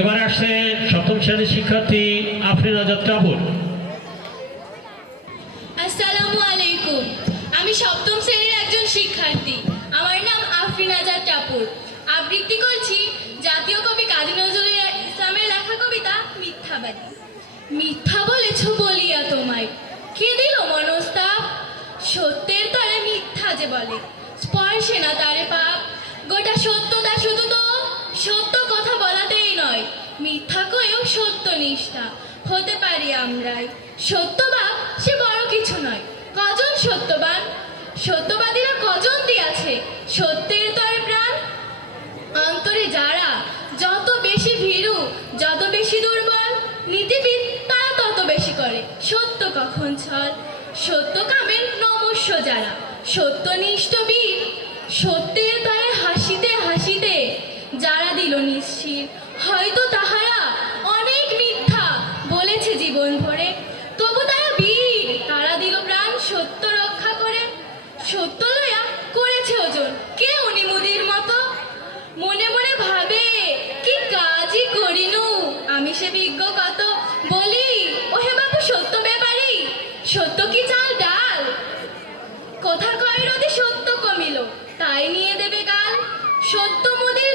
এবার আসছে সপ্তম শ্রেণির শিক্ষার্থী আফরিন আজাদ টাপুর আসসালামু আলাইকুম। আমি সপ্তম শ্রেণির একজন শিক্ষার্থী। আমার নাম আফরিন আজাদ টাপুর আবৃত্তি করছি জাতীয় কবি কাজী নজরুল ইসলামের লেখা কবিতা মিথ্যাবাদী। মিথ্যা বলেছ বলিয়া তোমায়, কে দিল মনস্তাপ? সত্যের তরে মিথ্যা যে বলে, স্পর্শে না তারে পাপ। গোটা সত্যতা শুধু তো সত্য মিথ্যা কয়েও সত্য নিষ্ঠা। হতে পারি আমরাই। সত্যবাদ সে বড় কিছু নয়। কজন সত্যবান? সত্যবাদীরা কজন দিয়াছে? সত্যের তরে প্রাণ? অন্তরে যারা যত বেশি ভীরু, যত বেশি দুর্বল, নীতিবিদ, তারা তত বেশি করে। সত্য কখন ছল? সত্য কামের নমস্য যারা। সত্যনিষ্ঠ বীর, সত্যের তরে হাসিতে হাসিতে যারা দিল নিশ্চির। হয়তো তাহারা অনেক মিথ্যা বলেছে জীবন ভরে। তবু তারা বীর, তারা দিল প্রাণ সত্য রক্ষা করে। সত্য লয়া করেছে ওজন, কে উনি মুদির মতো? মনে মনে ভাবে, কি কাজই করিনু? আমি সে বিজ্ঞ কত? বলি, ওহে বাবু সত্য ব্যাপারী, সত্য কি চাল ডাল? কথা কয় রোদে সত্য কমিল, তাই নিয়ে দেবে গাল। সত্য মুদির